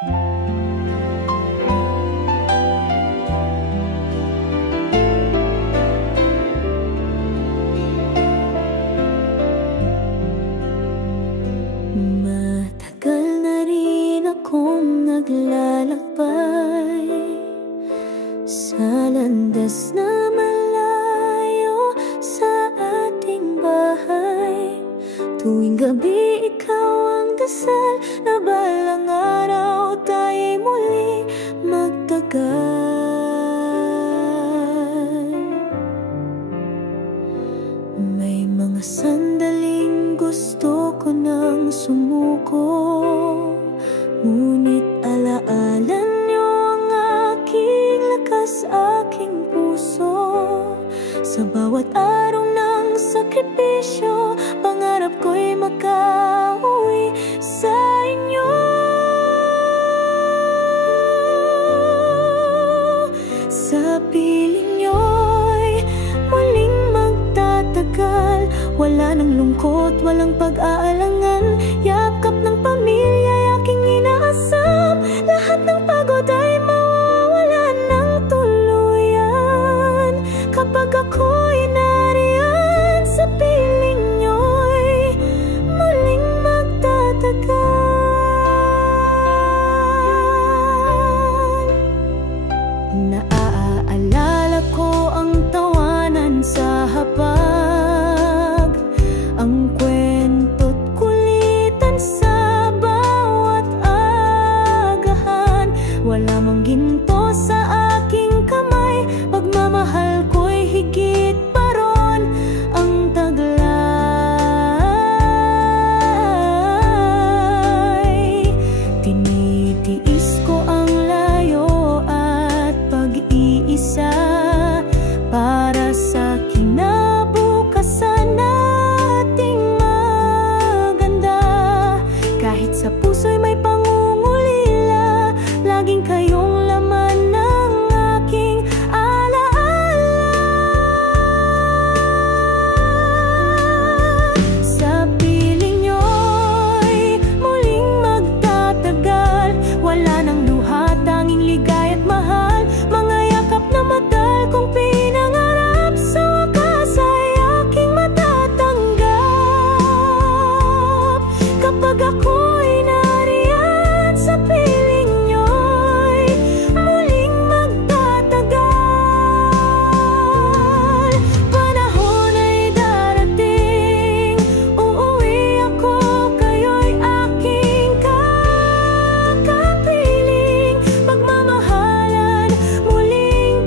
Matagal na rin akong naglalakbay sa landas na malayo sa ating bahay. Tuwing gabi ikaw ang dasal na balang araw tayo'y muli magtagal. May mga sandaling gusto ko nang sumuko, ngunit alaalan niyo ang aking lakas, aking puso. Sa bawat araw ng sakripisyo, pangarap ko'y makauwi sa inyo. Sa piling niyo'y muling magtatagal, wala nang lungkot, walang pag-aalangan. Yakap ng pamilya'y aking inaasam, lahat ng pagod ay mawawala ng tuluyan kapag ako'y nariyan. Sa piling niyo'y muling magtatagal. Naaalala ko ang tawanan sa hapag, ang kwento't kulitan sa bawat agahan. Wala mang ginto sa aking kamay, pagmamahal ko'y higit pa ron ang taglay. Tinitiis ko ang layo at pag-iisa para sa kinabukasan nating maganda. Kahit sa puso'y may pangungulila, laging kayong laman ng aking alaala. Sa piling niyo'y muling magtatagal, wala nang luha, tanging ligay at mahal. Mga yakap na matal kong pinangarap, sa wakas ay aking matatanggap kapag ako'y nariyan. Sa piling niyo'y muling magtatagal. Panahon ay darating, uuwi ako, kayo'y aking kakapiling. Pagmamahalan, muling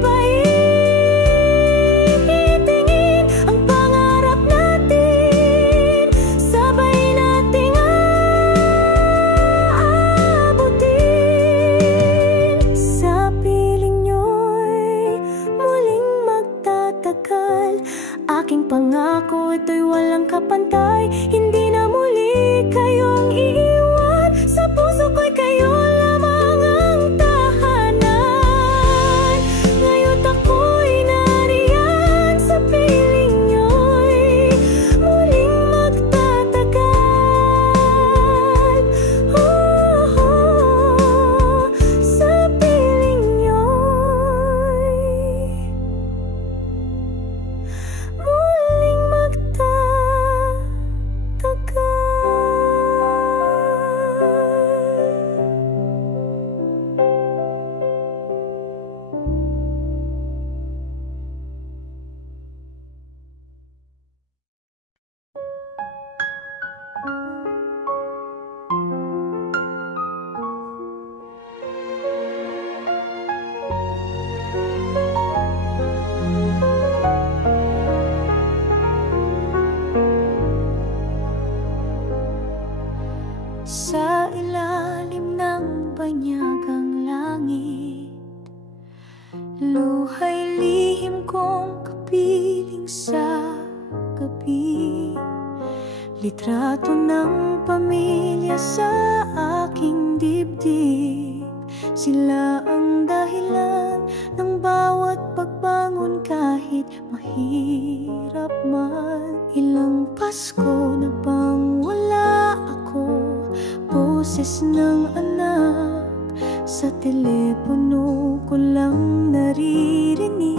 paitingin ang pangarap natin, sabay nating aabutin. Sa piling niyo'y muling magtatagal, aking pangako ito'y walang kapantay. Hindi na muli kayong iiwan, sa puso ko'y kayo lamang ang tahanan. Ngayon ako'y nariyan, sa piling niyo'y muling magtatagal. Sa piling niyo'y muling Sa ilalim ng banyagang langit, luha'y lihim kong kapiling sa gabi. Litrato ng pamilya sa aking dibdib, sila ang dahilan ng bawat pagbangon kahit mahirap man. Ilang Pasko na bang wala ako, boses ng anak, Sa telepono ko lang naririnig,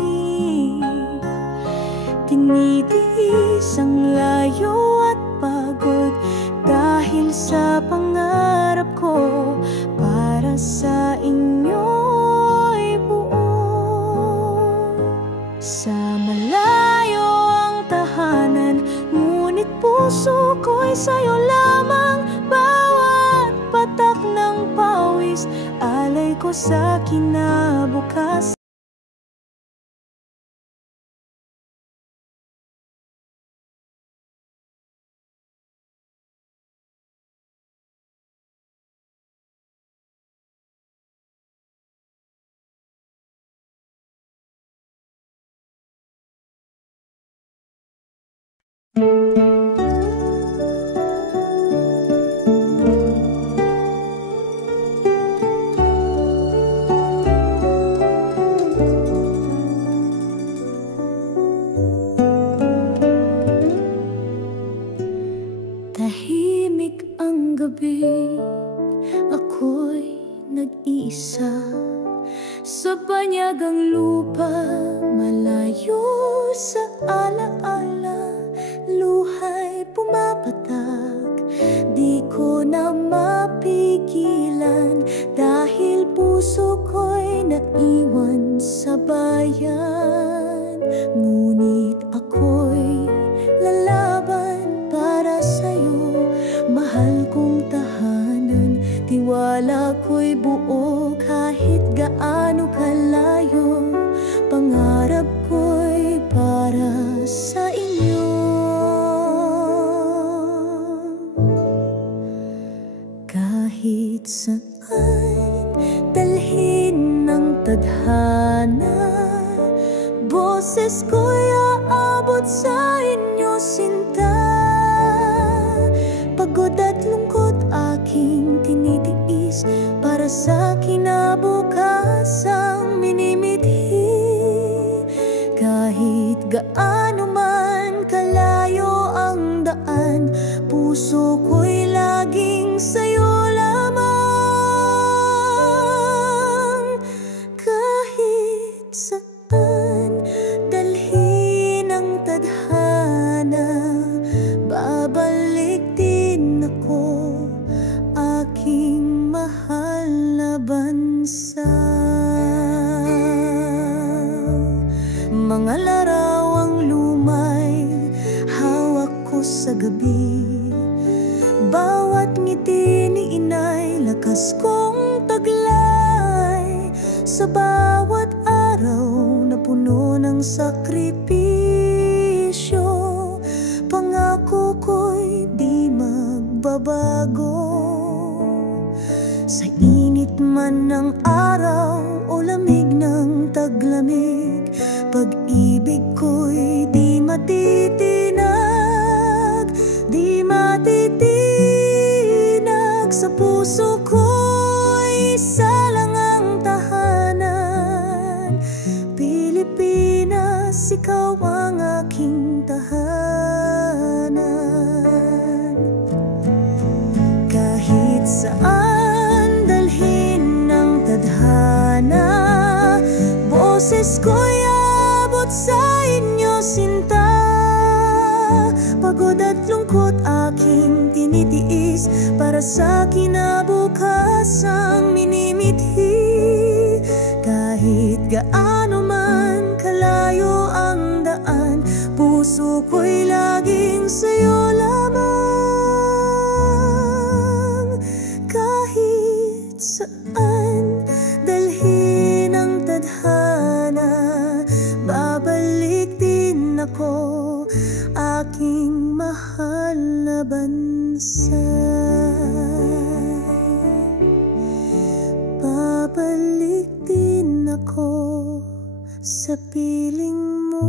tinitiis ang layo at pagod dahil sa pangarap ko para sa inyo'y buo. Sa malayo ang tahanan, ngunit puso ko'y sa'yo lamang. Bawat patak ng pawis, alay ko sa kinabukasan. Tahimik ang gabi, ako'y nag-iisa sa banyagang lupa, malayo sa alaala. Luha'y pumapatak, di ko na mapigilan, dahil puso ko'y naiwan sa bayan. Ngunit ako'y lalaban para sa'yo, mahal kong tahanan. Tiwala ko'y buo kahit gaano kalayo, pangarap ko'y para sa inyo. Kahit saan dalhin ng tadhana, boses ko'y aabot sa inyo, sinta. Pagod at lungkot aking tinitiis para sa kinabukasang minimithi. Kahit gaano man kalayo ang daan, puso ko'y laging sa'yo lamang. Kahit saan dalhin ang tadhana, babalik din ako, aking mahal na bansa. Mga larawang lumay, hawak ko sa gabi. Bawat ngiti ni inay, lakas kong taglay. Sa bawat araw na puno ng sakripisyo, pangako ko'y di magbabago. Sa init man ng araw o lamig ng taglamig, pag-ibig ko'y di matitinag, di matitinag. Sa puso ko'y isa lang ang tahanan, Pilipinas, ikaw ang aking tahanan. Kahit saan dalhin ng tadhana, boses ko'y aabot sa inyo, sinta. Pagod at lungkot aking tinitiis para sa kinabukasang minimithi. Kahit gaano man kalayo ang daan, puso ko'y laging sa'yo lamang. Kahit saan dalhin ang tadhana, babalik din ako, aking mahal na bansa. Babalik din ako sa piling mo.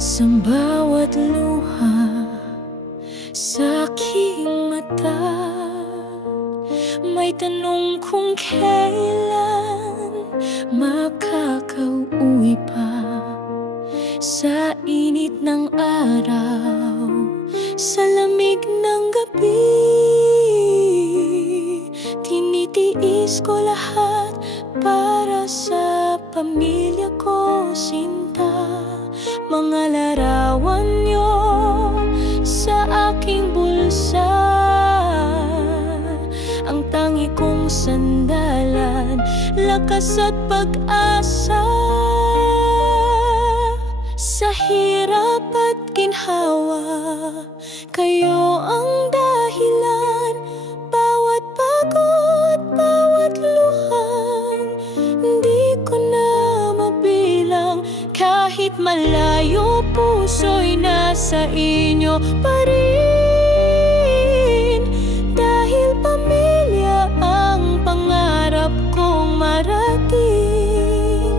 Sa bawat luha sa aking mata, may tanong kung kailan makakauwi pa. Sa init ng araw, sa lamig ng gabi, tinitiis ko lahat para sa pamilya ko, sinta. Mga larawan niyo sa aking bulsa, ang tangi kong sandalan, lakas at pag-asa. Sa hirap at ginhawa, kayo ang dahilan. Bawat pagod, bawat luhang, hindi ko na mabilang. Kahit malayo, puso'y nasa inyo pa rin. Dahil pamilya ang pangarap kong marating.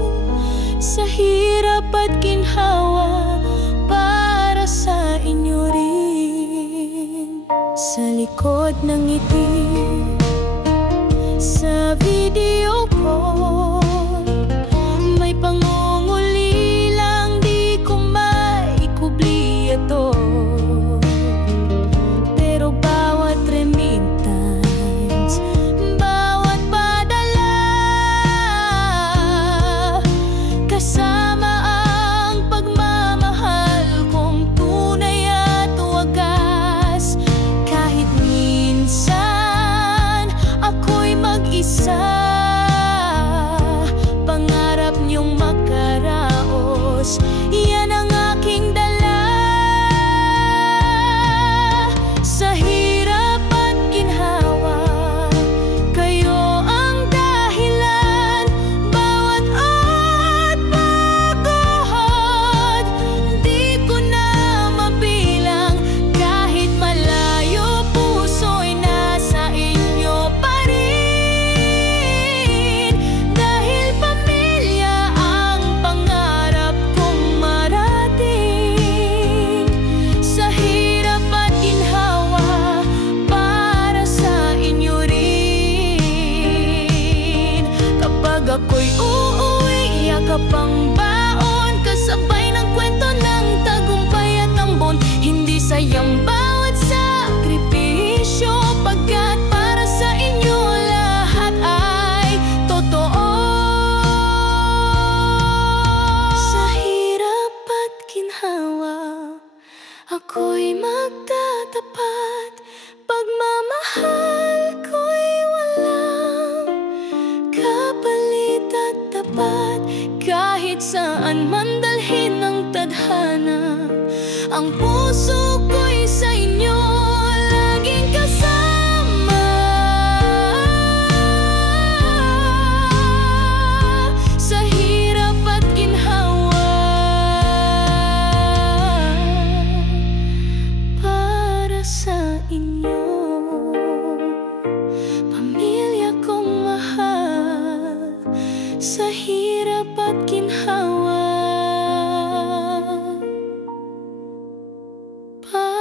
Sa hirap at ginhawa, para sa inyo rin. Sa likod ng ngiti, sa video call, may pangungulilang di ko maikubli ito. Pero bawat remittance, bawat padala, kasama ang pagmamahal kong tunay at wagas. Kahit minsan ako'y mag-isa, pangarap niyong makaraos, yan ang aking dala. Sa hirap at ginhawa, kayo ang dahilan. Bawat at pagod, di ko na mabilang. Kahit malayo, puso'y nasa inyo pa rin. Dahil pamilya ang pangarap kong marating. Sa hirap at ginhawa, para sa inyo rin. Kapag ako'y uuwi, yakap ang baon, kasabay ng kwento ng tagumpay at ambon. Hindi sayang bawat sakripisyo, pagkat para sa inyo lahat ay totoo. Sa hirap at ginhawa, ako'y magtatapat. Pagmamahal ko'y walang kapalit at tapat. Kahit saan man dalhin ng tadhana, ang puso ko'y sa inyo laging kasama. Sa hirap at ginhawa, para sa inyo, pamilya kong mahal. Sa hirap at ginhawa, para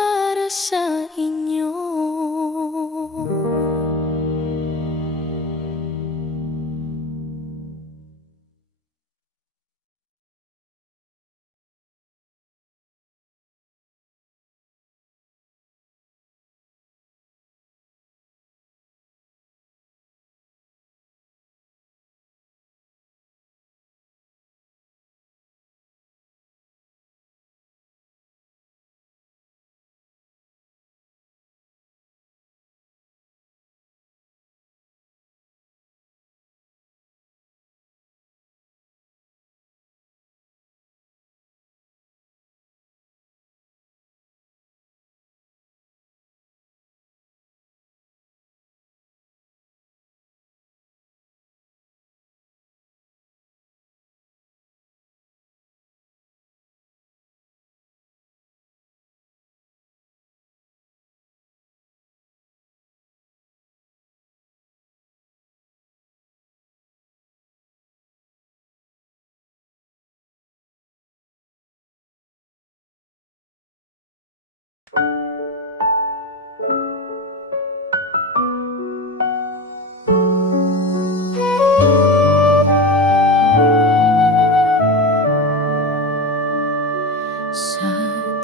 Sa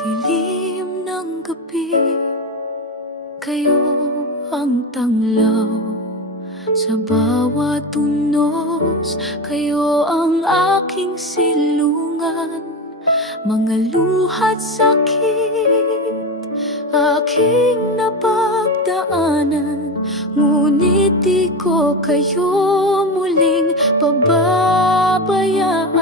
dilim ng gabi, kayo ang tanglaw. Sa bawat tunos, kayo ang aking silungan. Mga luha't sakit, aking napagdaanan, ngunit di ko kayo muling pababayaan.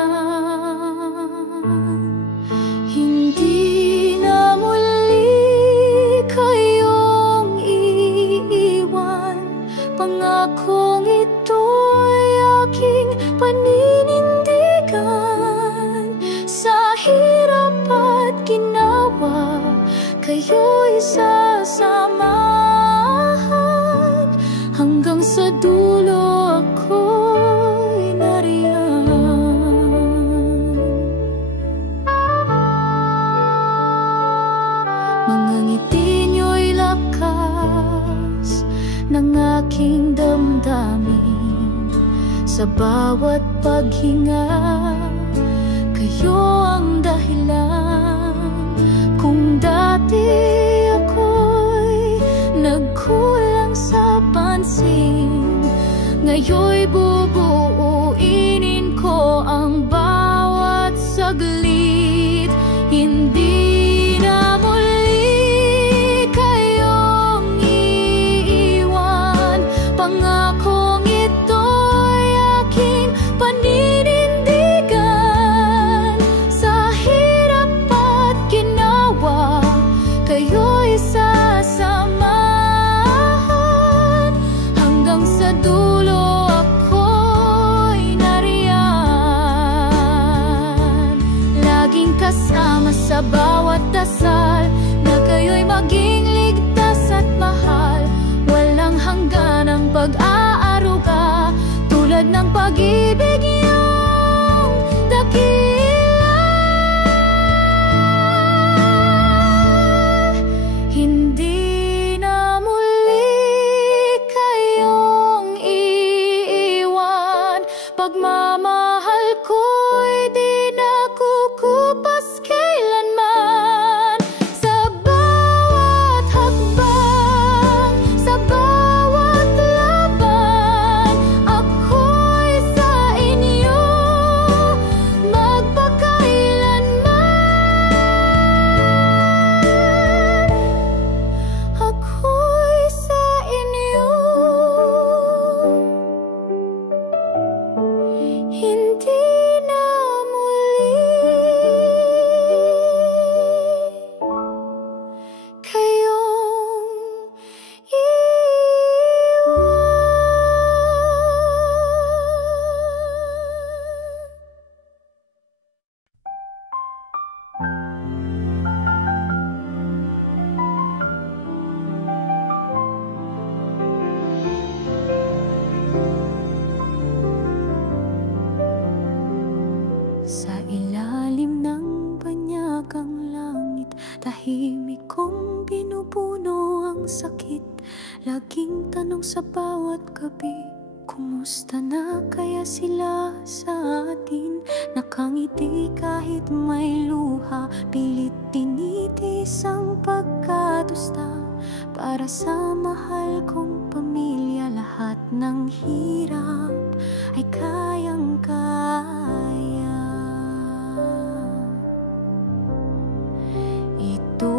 Hindi na muli kayong iiwan, pangakong ito'y aking paninindigan. Sa hirap at ginawa, kayo'y sasamahan, hanggang sa dulo ako'y nariyan. Mga ngiti niyo'y lakas ng aking damdamin. Sa bawat paghinga, kayo ang dahilan. Kung dati ako'y nagkulang sa pansin, ngayon'y bubuuinin ko ang bawat saglit. Hindi na muli kayong iiwan, pangakong ito'y aking paninindigan. Sa hirap at ginawa, kayo'y sasamahan, hanggang sa dulo ako'y nariyan. Laging kasama sa bawat dasal, na kayo'y maging ligtas at mahal. Walang hangganang pag-aaruga, tulad ng pag-ibig niyong dakila. Hindi na muli kayong iiwan, pagmamahal ko'y di nakukupas kailanman. Sa bawat hakbang, sa bawat laban, ako'y sa inyo magpakailanman. Ako'y sa inyo, hindi na muli kayong iiwan. Sa ilalim ng banyagang langit, tahimik kong binubuno ang sakit. Laging tanong sa bawat gabi, kumusta na kaya sila sa atin? Nakangiti kahit may luha, pilit tinitiis ang pagkatusta. Para sa mahal kong pamilya, lahat ng hirap ay kayang-kaya. Ito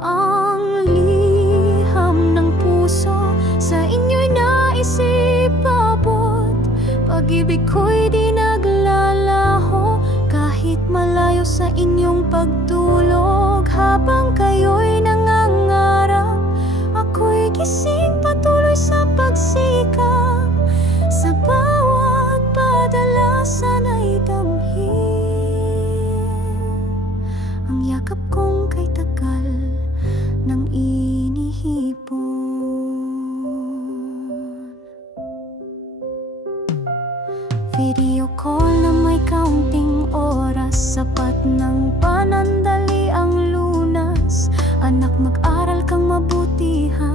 ang liham ng puso, sa inyo'y naisipabot. Pag-ibig ko'y di naglalaho, kahit malayo sa inyong pagtulog. Habang kayo'y nangangarap, ako'y gising patuloy sa pagsikap. Sa bawat padalasan ay damhin ang yakap kong kay tagal ng inihipon. Video call na may counting oras, sapat ng panandali ang lunas. Anak, mag-aral kang mabuti ha,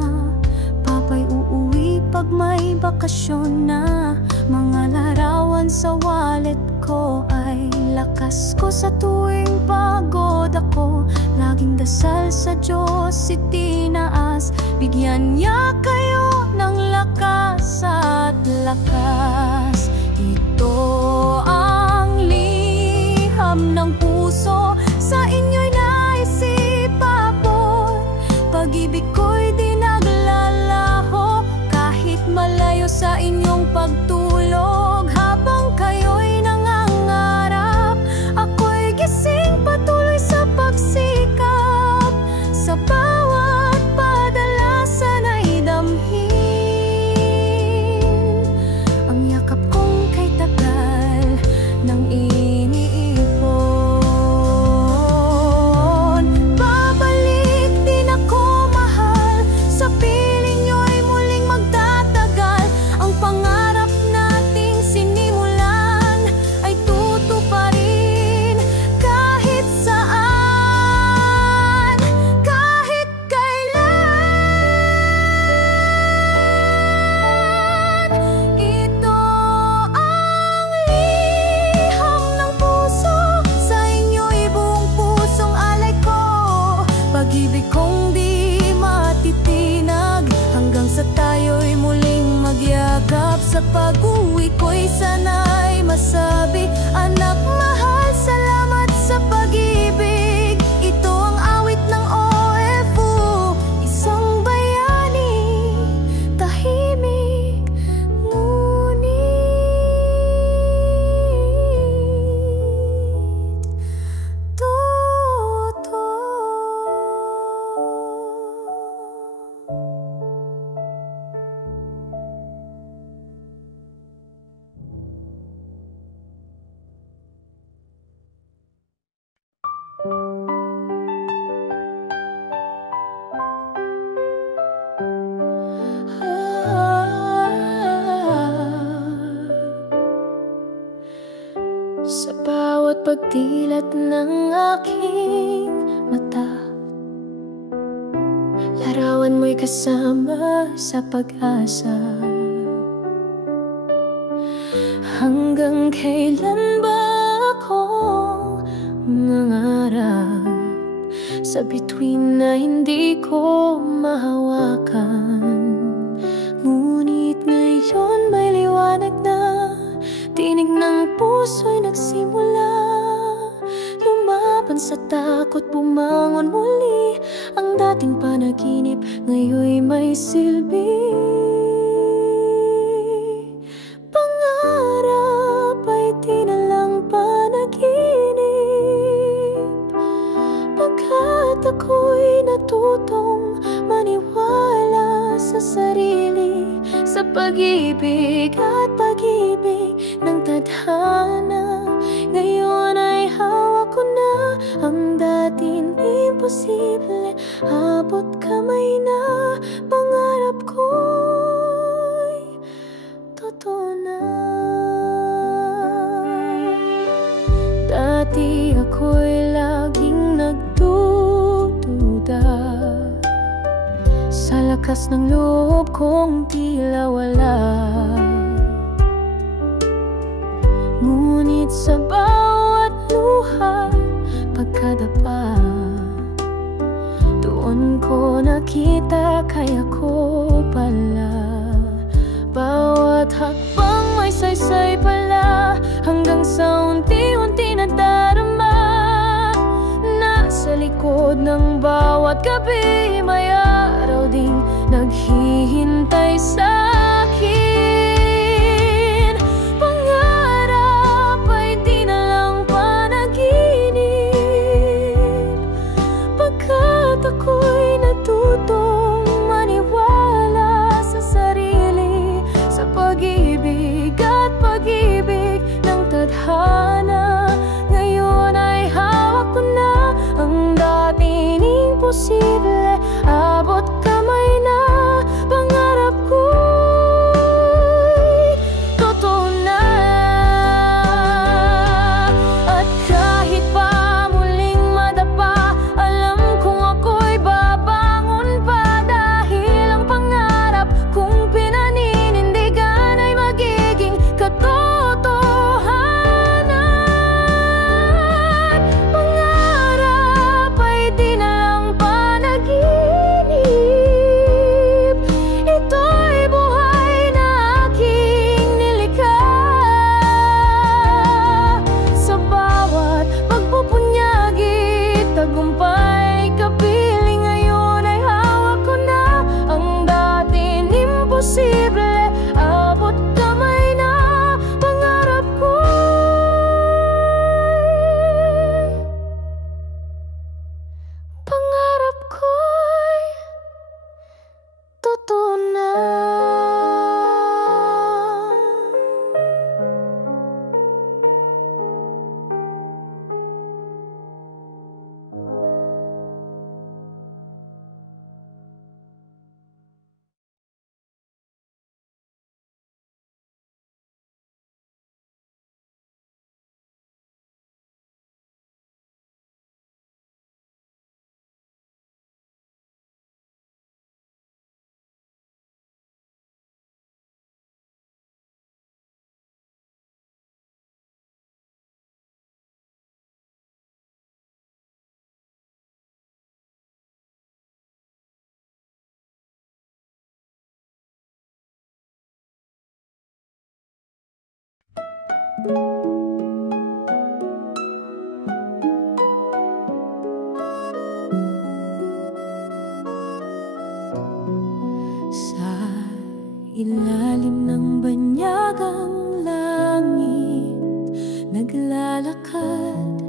papa'y uuwi pag may bakasyon na. Mga larawan sa wallet ko ay lakas ko sa tuwing napapagod ako, laging dasal sa Diyos itinaas. Bigyan niya kayo ng lakas at lakas. Ito ang liham ng puso, sa inyo'y naisipapon. Pag-ibig ko'y di naglalaho, kahit malayo sa inyong pagtulog. Habang kayo'y nangangarap, ako'y gising patuloy sa pagsikap. Sa bawat padalasan ay damhin ang yakap kong kay tagal ng iniipon. Babalik din ako, mahal, sa piling nyo'y muling magtatagal. Ang pangarap nating sinimulan ay tutuparin kahit saan, kahit kailan. Ito ang liham ng puso, sa inyo'y buong pusong alay ko. Pag-ibig kong di matitinag, hanggang sa tayo'y muling magyakap. Sa pag-uwi ko'y sana'y masabi, anak mahal, salamat sa pag-ibig. Ito ang awit ng OFU, isang bayani, tahimik, ngunit totoo. Sa bawat pagdilat ng aking mata, larawan mo'y kasama sa pag-asa. Hanggang kailan ba ako nangarap sa bituin na hindi ko mahawakan? Ngunit ngayon may liwanag na, tinig ng puso'y nagsimula lumaban sa takot, bumangon muli. Ang dating panaginip ngayon'y may silbi. Pangarap ay di na lang panaginip, pagkat ako'y natutong maniwala sa sarili, sa pag-ibig at pag-ibig ng tadhana. Ngayon ay hawak ko na ang dating imposible, abot kamay na, pangarap ko'y totoo na. Dati ako'y laging nagdududa, sa lakas ng loob kong tila wala. Ngunit sa bawat luha, pagkadapa, doon ko nakita kaya ko pala. Bawat hakbang may saysay pala, hanggang sa unti-unti nadarama. Nasa likod ng bawat gabi, may araw ding naghihintay sa'kin. Pangarap ay di na lang panaginip, pagkat ako'y natutong maniwala sa sarili, sa pag-ibig at pag-ibig ng tadhana. Ngayon ay hawak ko na ang dating imposible, abot kamay na, pangarap ko tagumpay, kapiling ngayon ay hawak ko na. Ang dating imposible, abot kamay na. Pangarap ko'y totoo na. Sa ilalim ng banyagang langit naglalakad,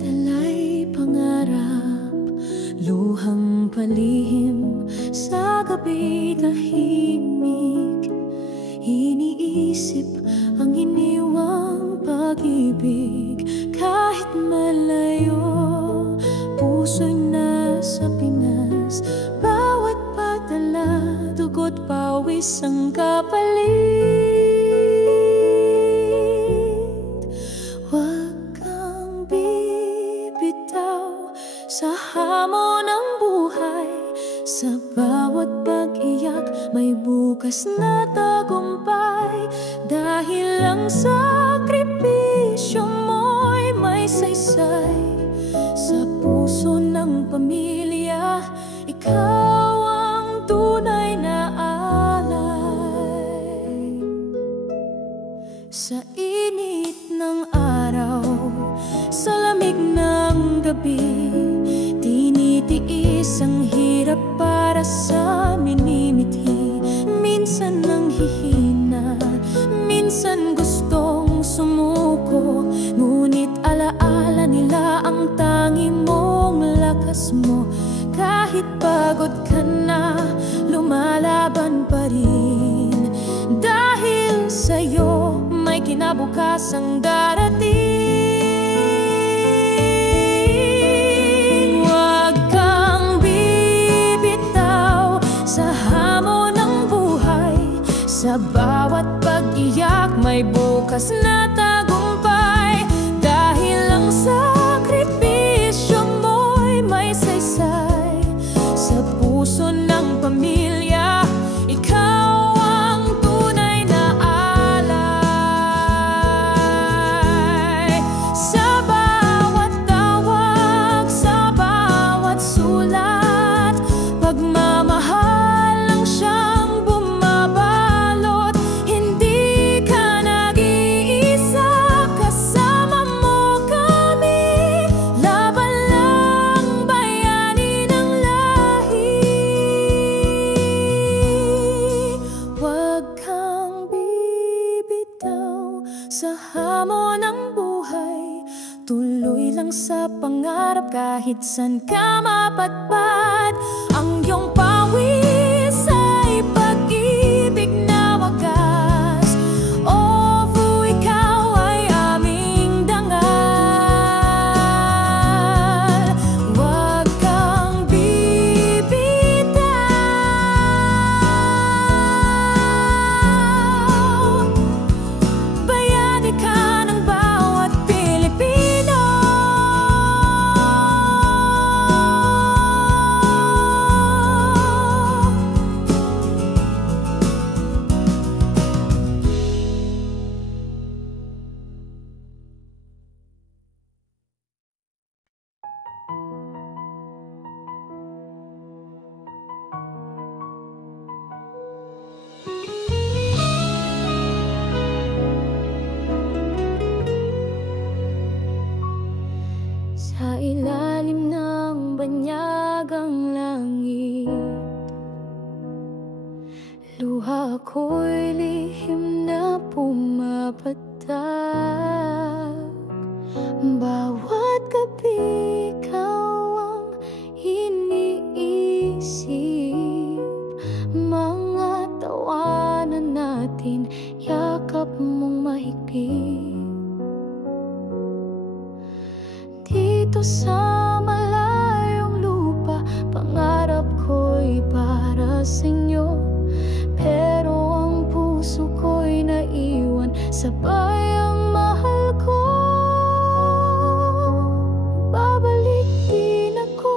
dala'y pangarap, luhang palihim sa gabi tahimik. Iniisip ang iniwang pag-ibig, kahit malayo, puso'y nasa Pinas. Bawat padala, dugo't pawis ang kapalit. Huwag kang bibitaw sa hamon ng buhay. Sa bawat pag-iyak, may bukas na tagumpay. Dahil ang sakripisyo mo'y may saysay. Sa puso ng pamilya, ikaw ang tunay na alay. Sa init ng araw, sa lamig ng gabi, tinitiis ang hirap para sa minimithi. Minsan nanghihina, minsan gustong sumuko, ngunit alaala nila ang tangi mong lakas mo. Kahit pagod ka na, lumalaban pa rin. Dahil sa'yo may kinabukasang darating. Huwag kang bibitaw sa hamon ng buhay. Sa bawat pag-iyak, may bukas na tagumpay. Dahil ang sakripisyo mo'y may saysay. Sa puso ng pamilya, ikaw ang tunay na alay. Sa bawat tawag, sa bawat sulat, pagmamahal ang siyang bumabalot. Hindi ka nag-iisa, kasama mo kami. Laban lang, bayani ng lahi. Huwag kang bibitaw sa hamon ng buhay. Tuloy lang sa pangarap, kahit san ka mapadpad. Ang iyong pawis ay pag-ibig na wagas. Ovu, ikaw ay aming dangal. Huwag kang bibitaw. Bayani ka ng bawat Pilipino. sa ilalim ng banyagang langit. Luha ko'y lihim na pumapatak, bawat gabi ikaw ang iniisip. Mga tawanan natin, yakap mong mahigpit. Dito sa malayong lupa, pangarap ko'y para sa'yo, pero ang puso ko'y naiwan sa bayang mahal ko. Babalik din ako,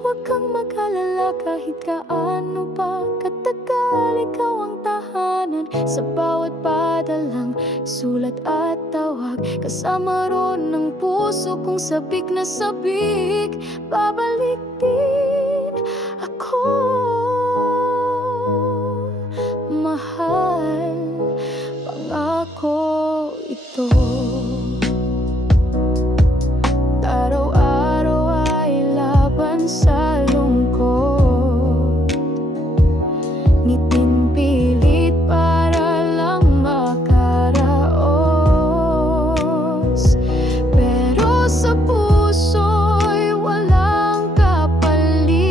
huwag kang mag-alala, kahit gaano pa katagal. Ikaw ang tahanan sa bawat padalang sulat at tawag, kasama ron ng puso kong sabik na sabik. Babalik din ako, mahal, pangako ito. Araw-araw ay laban sa lungkot, ngiting pilit para lang makaraos, pero sa puso'y walang kapalit.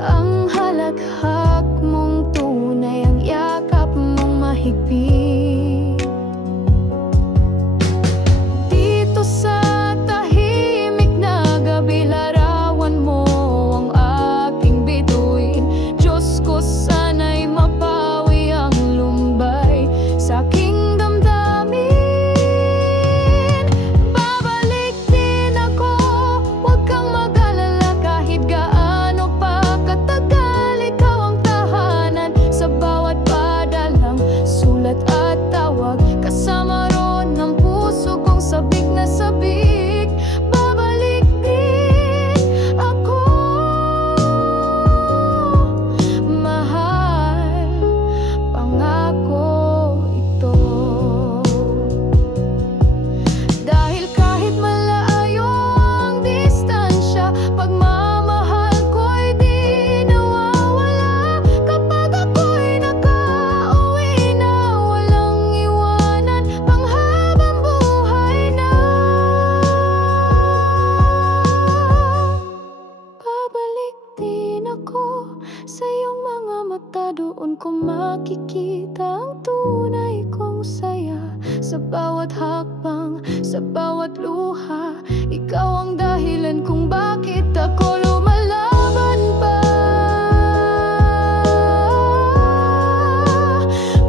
Ang halaghak mong tunay, ang yakap mong mahigpit. Dito sa tahimik na gabi, larawan mo ang aking bituin. Diyos ko, sana'y mapawi ang lumbay sa aking damdamin. Babalik din ako, huwag kang mag-alala, kahit gaano pa katagal. Ikaw ang tahanan sa bawat padalang sulat at tawag, kasama ron ng puso kong sabik na sabik. Babalik din ako, mahal, pangako ito. Dahil kahit malayo ang distansya, pagmamahal ko'y di nawawala. Kapag ako'y nakauwi na, walang iwanan, panghabang buhay na. Babalik din ako sa iyong mga mata, doon ko makikita ang tunay kong saya. Sa bawat hakbang, sa bawat luha, ikaw ang dahilan kung bakit ako lumalaban pa.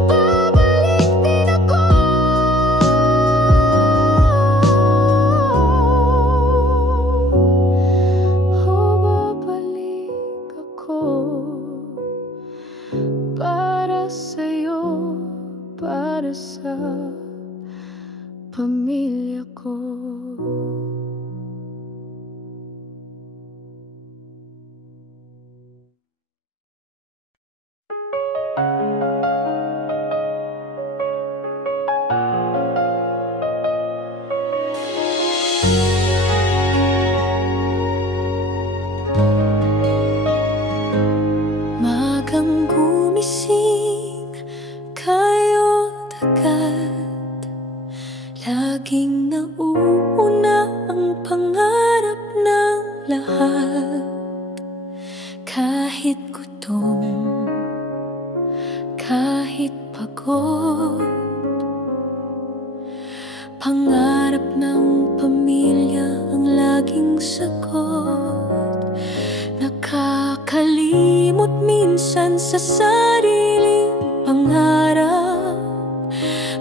Babalik din ako, babalik ako, para sa'yo, para sa pamilya ko. Magang gumising kayo't agad, laging nauuna ang pangarap ng lahat. Kahit gutom, kahit pagod, pangarap ng pamilya ang laging sagot. Nakakalimot minsan sa sariling pangarap,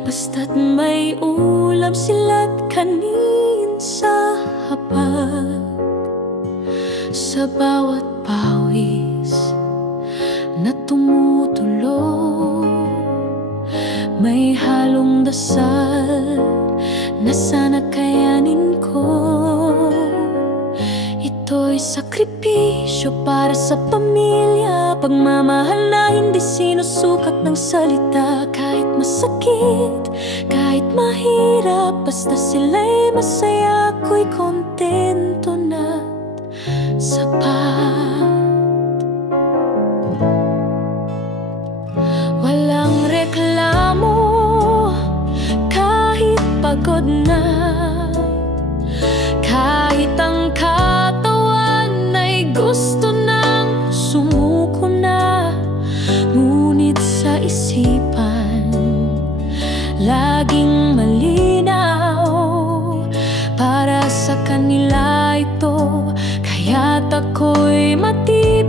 basta't may ulam sila't kanin sa hapag. Sa bawat pawis na tumutulo, may halong dasal na sana kayanin ko. Ito Ito'y sakripisyo para sa pamilya, pagmamahal na hindi sinusukat ng salita. Kahit masakit, kahit mahirap, basta sila'y masaya, ako'y kontento na't sapat. Walang reklamo, kahit pagod na, kahit ang katawan ay gusto nang sumuko na. Ngunit sa isipan, laging malinaw, para sa kanila ito, kaya't ako'y matibay.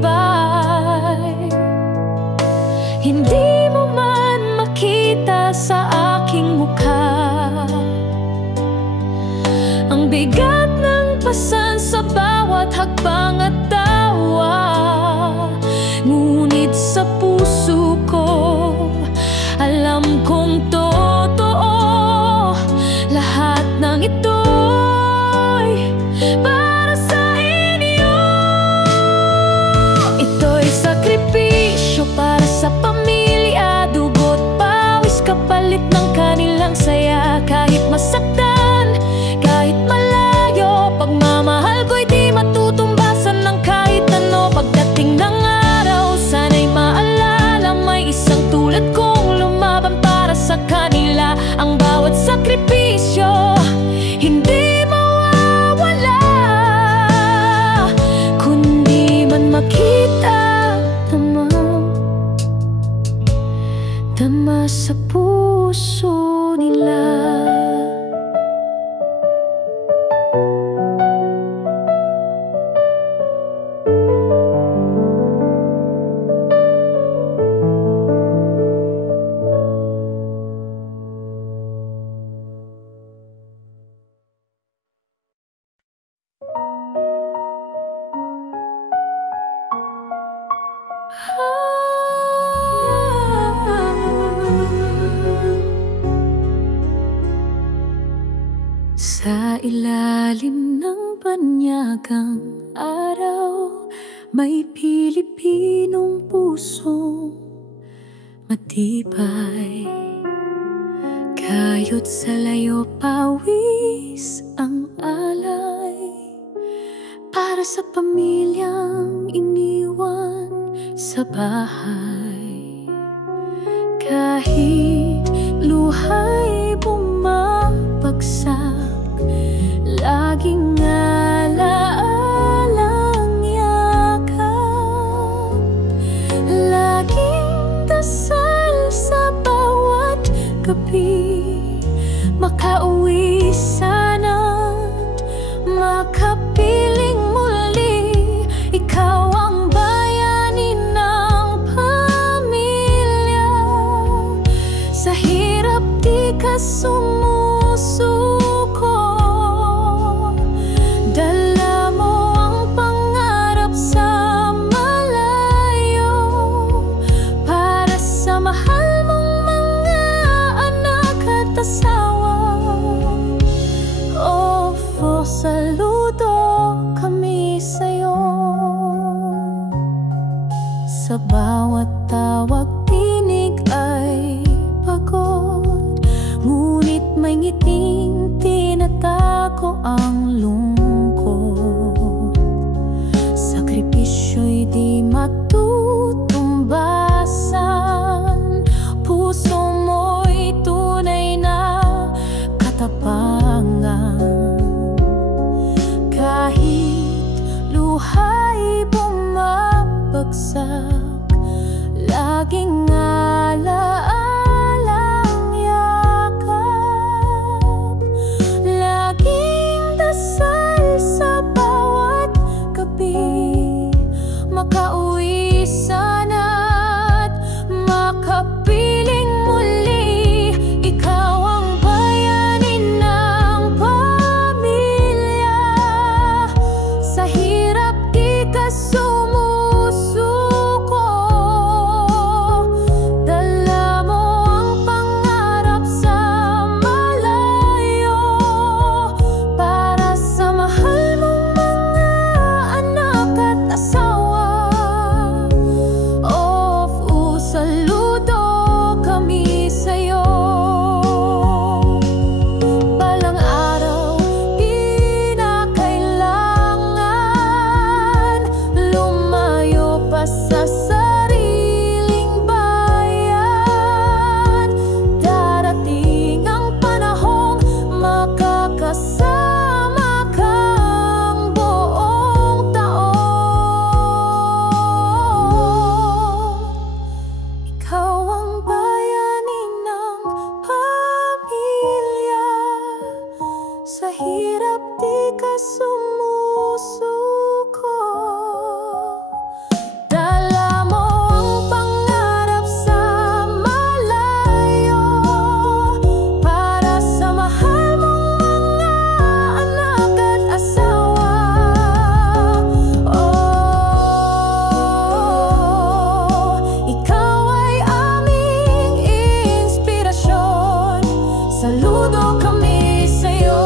Hindi mo man makita sa aking mukha ang bigat ng pasan sa bawat hakbang at tawa. Ngunit sa puso ko, alam kong totoo, lahat ng ito'y para sa inyo. Ito'y sakripisyo para sa pamilya, dugo't pawis kapalit ng kanilang saya. Kahit masaktan, kahit malayo, pagmamahal ko'y di matutumbasan ng kahit ano. Pagdating ng araw, sana'y maalala, may isang tulad kong lumaban para sa kanila. Ang bawat sakripisyo hindi mawawala, kundi man makita tama sa puso nila. Sa ilalim ng banyagang araw, may Pilipinong pusong matibay. Kayod sa layo, pawis ang alay, para sa pamilyang iniwan sa bahay. Kahit luha'y bumabagsak, laging alaalang yakap, laging dasal sa bawat gabi. Makauwi sana't makapiling muli, ikaw ang bayani ng pamilya. Sa hirap di ka sumusuko, dala mo ang pangarap sa malayo, para sa mahal mong mga anak at asawa. Oh, saludo kami sa'yo. Sa bawat tawag tinig ay pagod, ngunit may ngiting tinatago ang lungkot. Sakripisyo'y di matutumbasan, puso mo'y tunay na katapangan. Kahit luha'y bumabagsak, laging alaalang yakap, laging dasal sa bawat gabi. Makauwi sana't makapiling muli, ikaw ang bayani ng pamilya. Sa hirap di ka sumusuko, Sa hirap di ka sumusuko. Dala mo ang pangarap sa malayo, para sa mahal mong mga anak at asawa. Ikaw ay aming inspirasyon. Saludo kami sa'yo.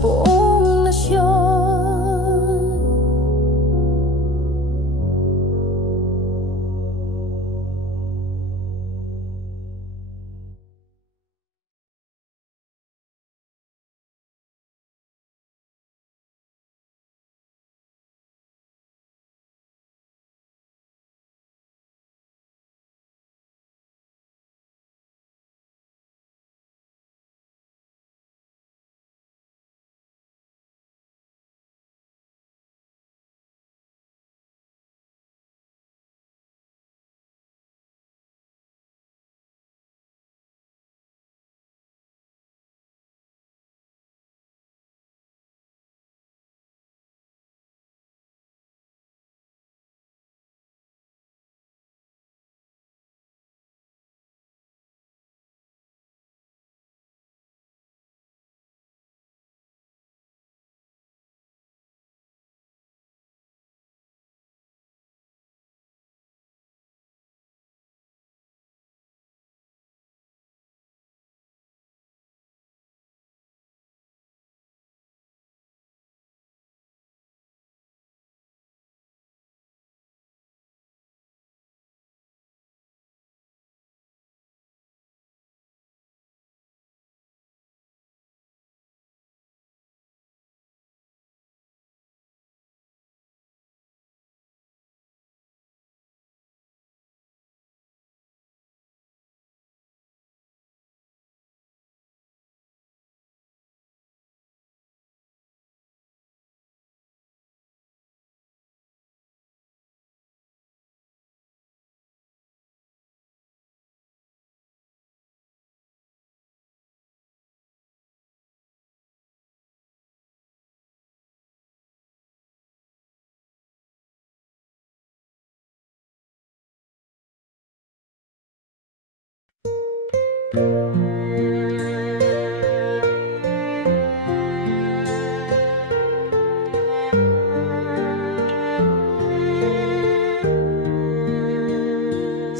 Buong nasyon.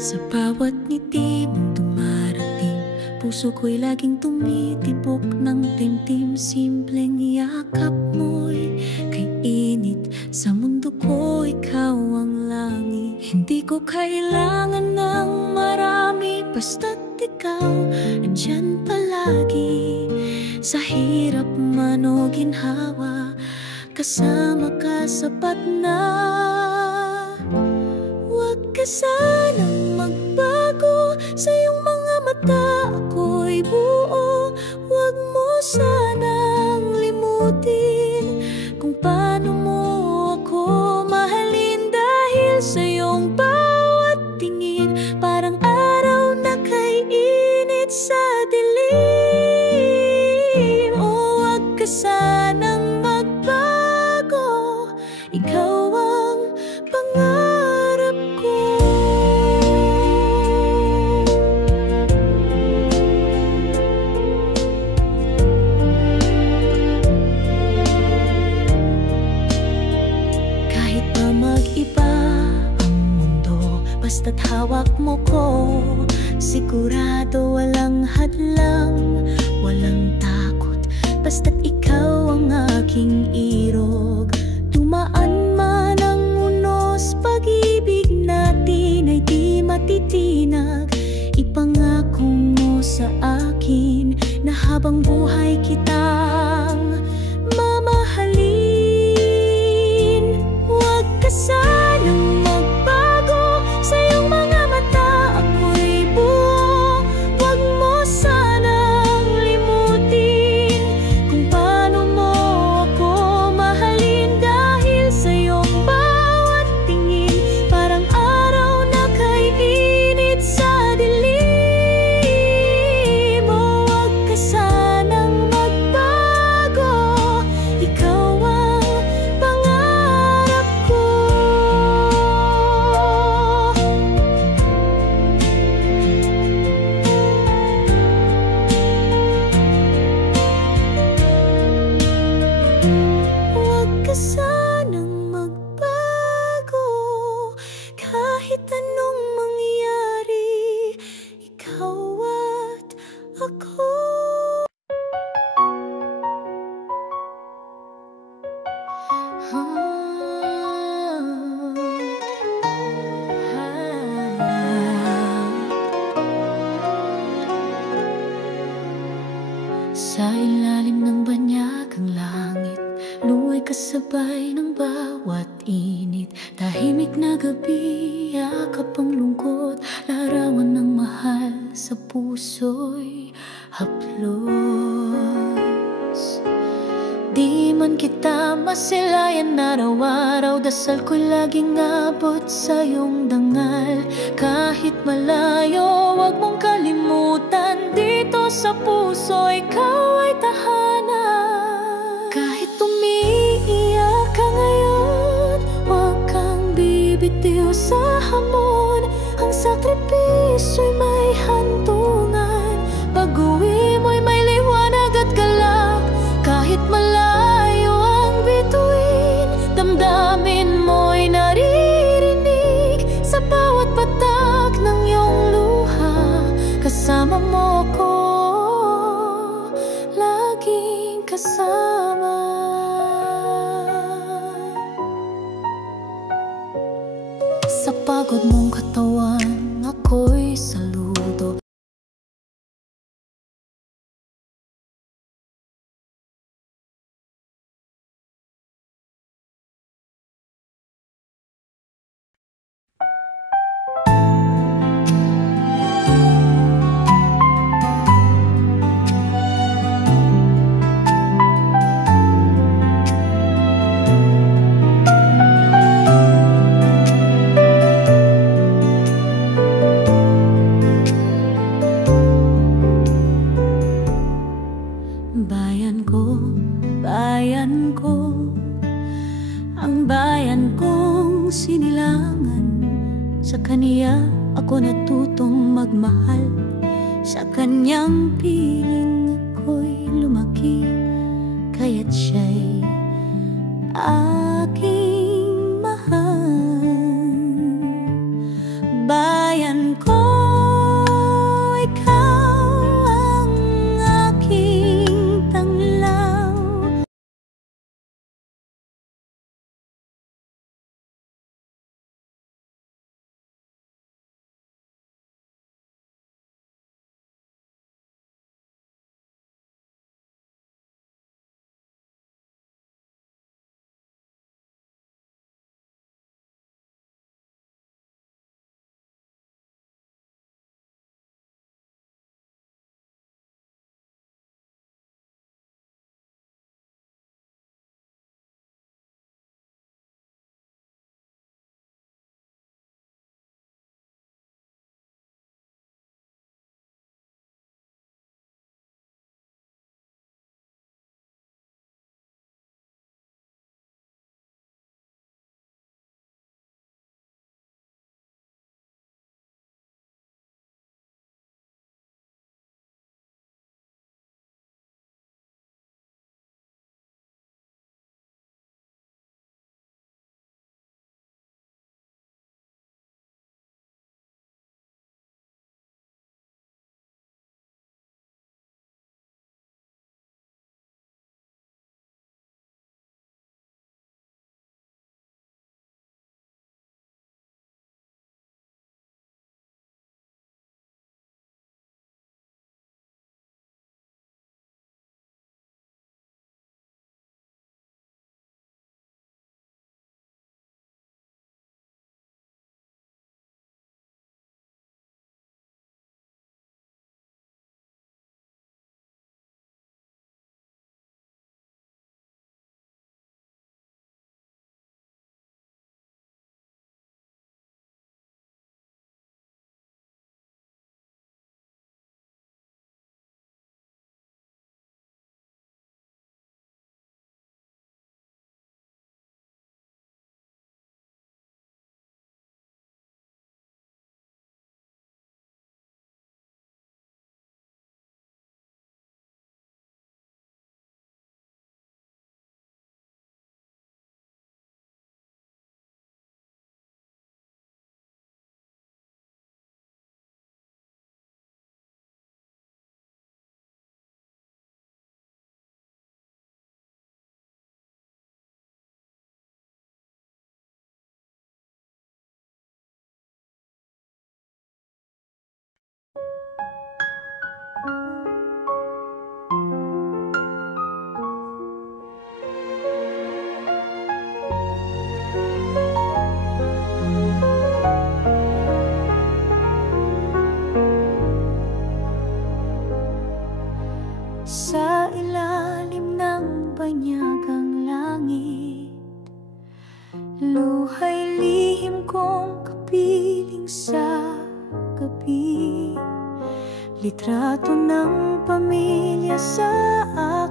Sa bawat ngiti mong dumarating, puso ko'y laging tumitibok ng timtim. Simpleng yakap mo'y kay init, sa mundo ko ikaw ang langit. Hindi ko kailangan ng marami, basta't ikaw andyan palagi. Sa hirap man o ginhawa, kasama ka sapat na. Huwag ka sanang magbago, sa iyong mga mata ako'y buo. Huwag mo sanang limutin kung paano mo ako mahalin, dahil sa iyong bawat tingin parang araw na kay init sa dilim. O huwag ka sanang magbago, ikaw ang pangarap ko. Kahit pa mag-iba ang mundo, basta't hawak mo ko, sigurado walang hadlang, walang takot, basta't ikaw ang aking irog. Dumaan man ang unos, pag-ibig natin ay di matitinag. Ipangako mo sa akin na habang buhay kitang mamahalin. Huwag ka sanang magbago, sa iyong mga mata ako'y buo. Huwag mo sanang limutin kung paano mo ako mahalin, dahil sa iyong bawat tingin parang araw na kay init sa dilim. Sa ilalim ng banyagang langit, luway kasabay ng bawat init. Tahimik na gabi, yakap ang lungkot, larawan ng mahal sa puso'y haplos. Di man kita masilayan araw-araw, dasal ko'y laging abot sa iyong dangal. Kahit malayo, wag mong kalimutan, dito sa puso ikaw ay tahanan. Kahit umiiyak ka ngayon, wag kang bibitiw sa hamon. Ang sakripisyo'y may hantungan, pag-uwi mo'y may liwanag at galak. Kahit malayo ang bituin, damdamin mo'y naririnig. Sa bawat patak ng iyong luha, kasama mo ko, laging kasama. Sa pagod mong katawan, ako'y saludo. Bayan ko, ang bayan kong sinilangan. Sa kaniya ako natutong magmahal, sa kanyang piling ako'y lumaki. Kaya't siya'y aking mahal. Bayan ko, sa ilalim ng banyagang langit. Luhay lihim kong kapiling sa gabi, litrato ng pamilya sa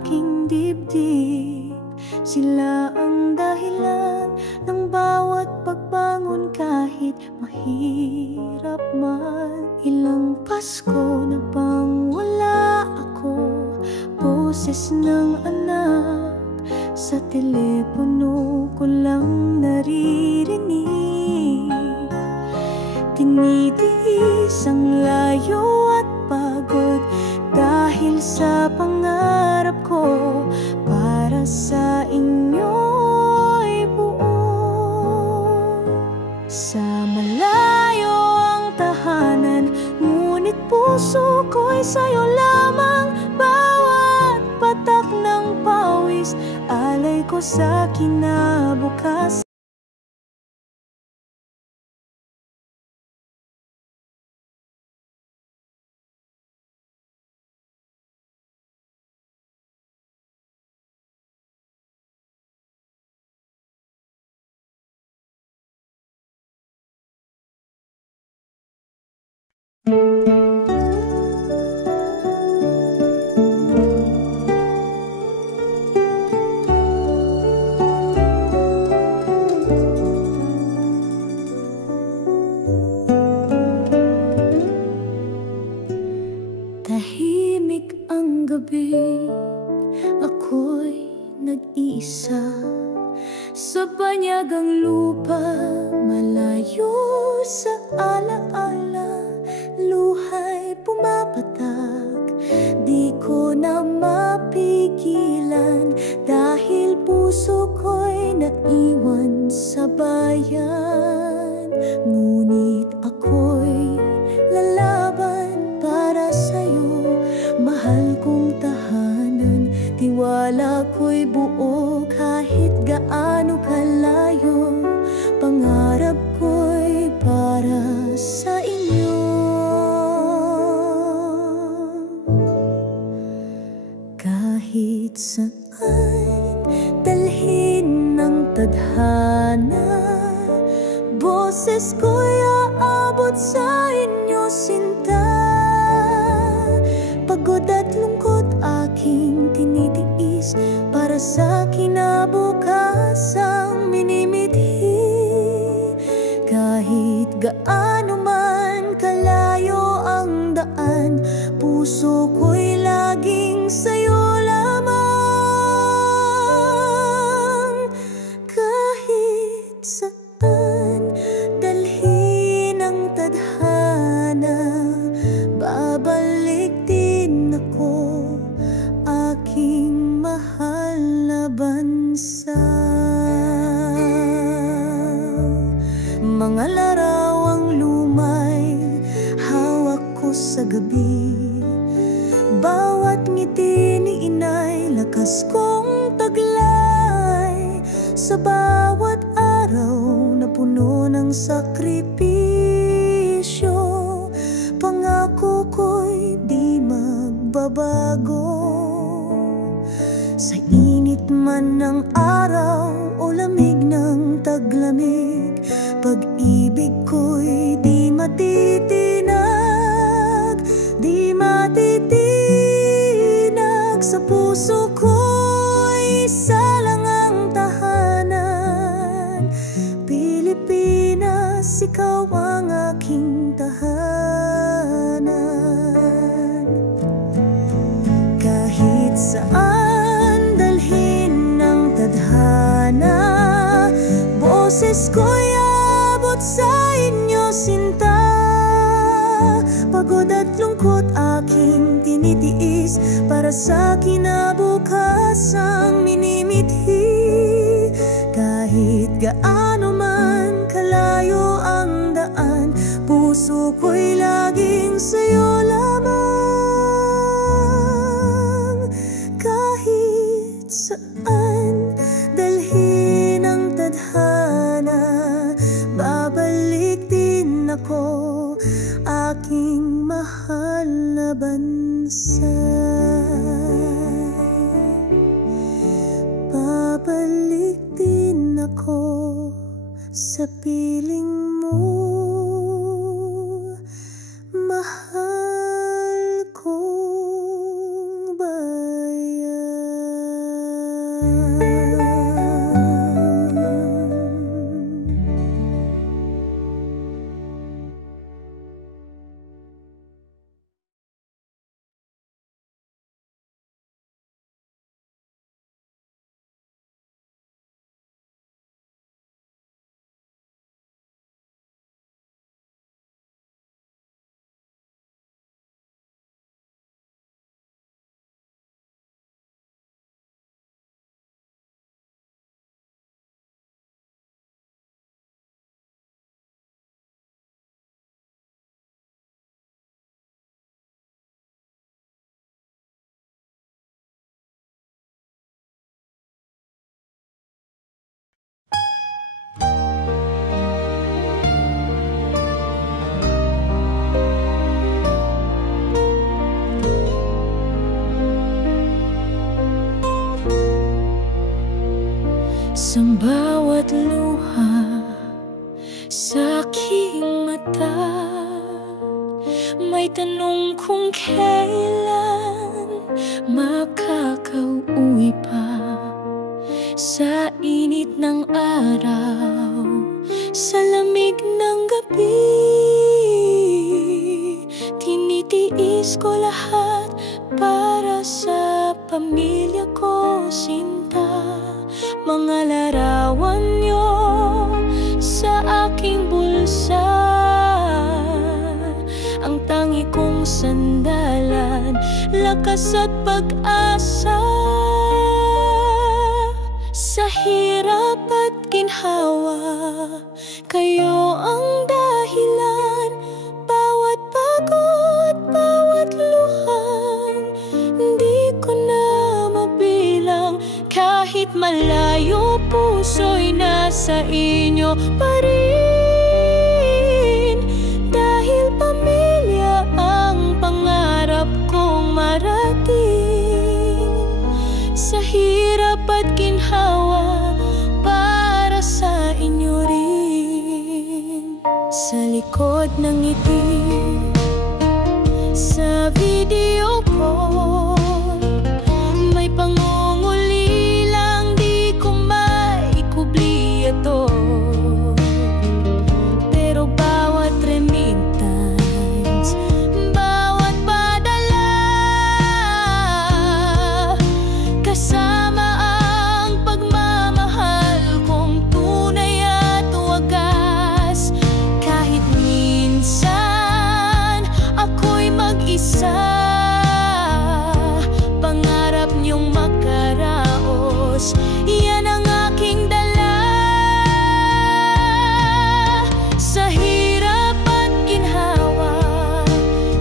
aking dibdib. Sila ang dahilan ng bawat pagbangon kahit mahirap man. Ilang Pasko na bang wala ako, boses ng anak sa telepono ko lang naririnig. Tinitiis ang layo at pagod dahil sa pangarap ko para sa inyo'y buo. Sa malayo ang tahanan, ngunit puso ko'y sa'yo lamang. Bawat patak ng pawis, alay ko sa kinabukasan. Tahimik ang gabi, ako'y nag-iisa sa banyagang lupa, malayo sa alaala. Luhay pumapatak, di ko na mapigilan, dahil puso ko'y naiwan sa bayan. Ngunit ako'y lalaban para sa'yo, mahal kong tahanan. Tiwala ko'y buo kahit gaano kalayo, pangarap ko'y para sa inyo. Kahit saan dalhin ng tadhana, boses ko'y aabot sa inyo, sinta. Pagod at lungkot aking tinitiis para sa kinabukasang minimithi. Kahit gaano man kalayo ang daan, puso ko'y laging sa'yo lamang. Kahit saan dalhin ang tadhana, babalik din ako, aking mahal na bansa. Mga larawang lumay, hawak ko sa gabi. Bawat ngiti ni inay, lakas kong taglay. Sa bawat araw na puno ng sakripisyo, pangako ko'y di magbabago. Sa init man ng araw o lamig ng taglamig, pag-ibig ko'y di matitinag, di matitinag. Sa puso ko'y isa lang ang tahanan, Pilipinas, ikaw ang aking tahanan. Kahit saan dalhin ng tadhana, boses ko'y abot sa inyo, sinta. Pagod at lungkot aking tinitiis para sa kinabukasang minimithi. Kahit gaano man kalayo ang daan, puso ko'y laging sa'yo lamang. Kahit saan dalhin ang tadhana, babalik din ako, aking mahal na bansa. ko sa piling mo, mahal kong bayan. Sa bawat luha sa aking mata, may tanong kung kailan makakauwi pa. Sa init ng araw, sa lamig ng gabi, tinitiis ko lahat para sa pamilya ko, sinta. Mga larawan niyo sa aking bulsa, ang tangi kong sandalan, lakas at pag-asa. Sa hirap at ginhawa, kayo ang dahilan. Bawat pagod, bawat luhan, di ko na mabilang. Kahit malayo, puso'y nasa inyo pa rin. Dahil pamilya ang pangarap kong marating. Sa hirap at ginhawa, para sa inyo rin. Sa likod ng ngiti, sa video call, may pangungulilang di ko maikubli ito. Pero bawat remittance, bawat padala, kasama ang pagmamahal kong tunay at wagas. Kahit minsan ako'y mag-isa, pangarap niyong makaraos, yan ang aking dala. Sa hirap at ginhawa,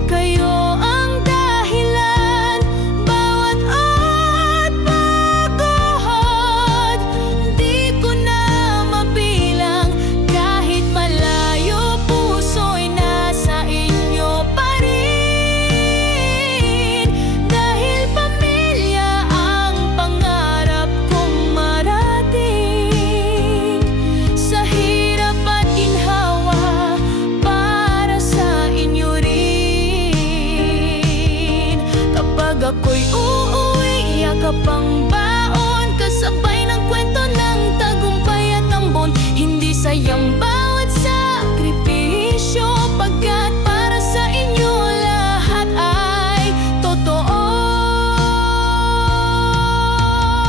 kayo ang dahilan. Bawat at pagod, di ko na mabilang. Kahit malayo, puso'y nasa inyo pa rin. Dahil pamilya ang pangarap kong marating. Sa hirap at ginhawa, para sa inyo rin. Kapag ako'y uuwi, yakap ang baon, kasabay ng kwento ng tagumpay at ambon. Hindi sayang bawat sakripisyo, pagkat para sa inyo lahat ay totoo.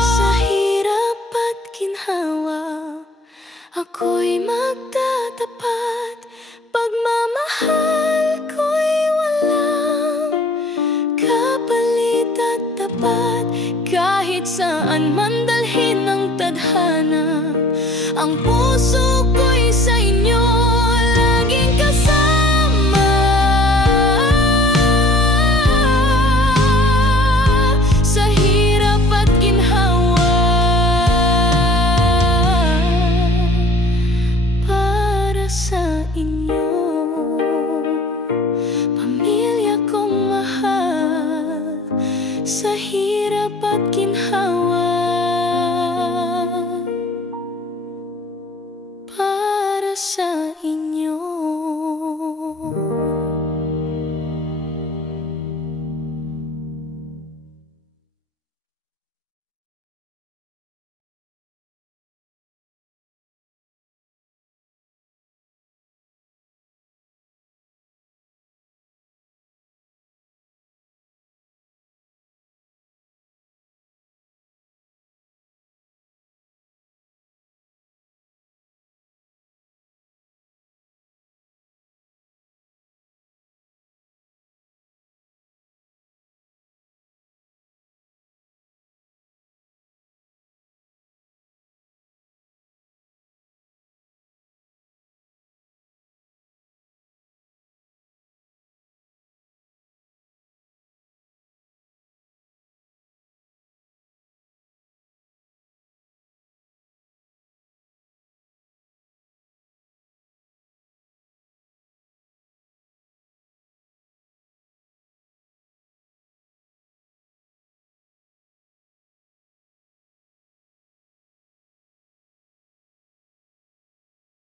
Sa hirap at ginhawa, ako'y magtatapat. Pagmamahal ko'y walang kapalit at tapat. Kahit saan man dalhin ng tadhana, ang puso ko'y sa inyo laging kasama. Sa hirap at ginhawa, para sa inyo, pamilya kong mahal. Sa hirap at ginhawa,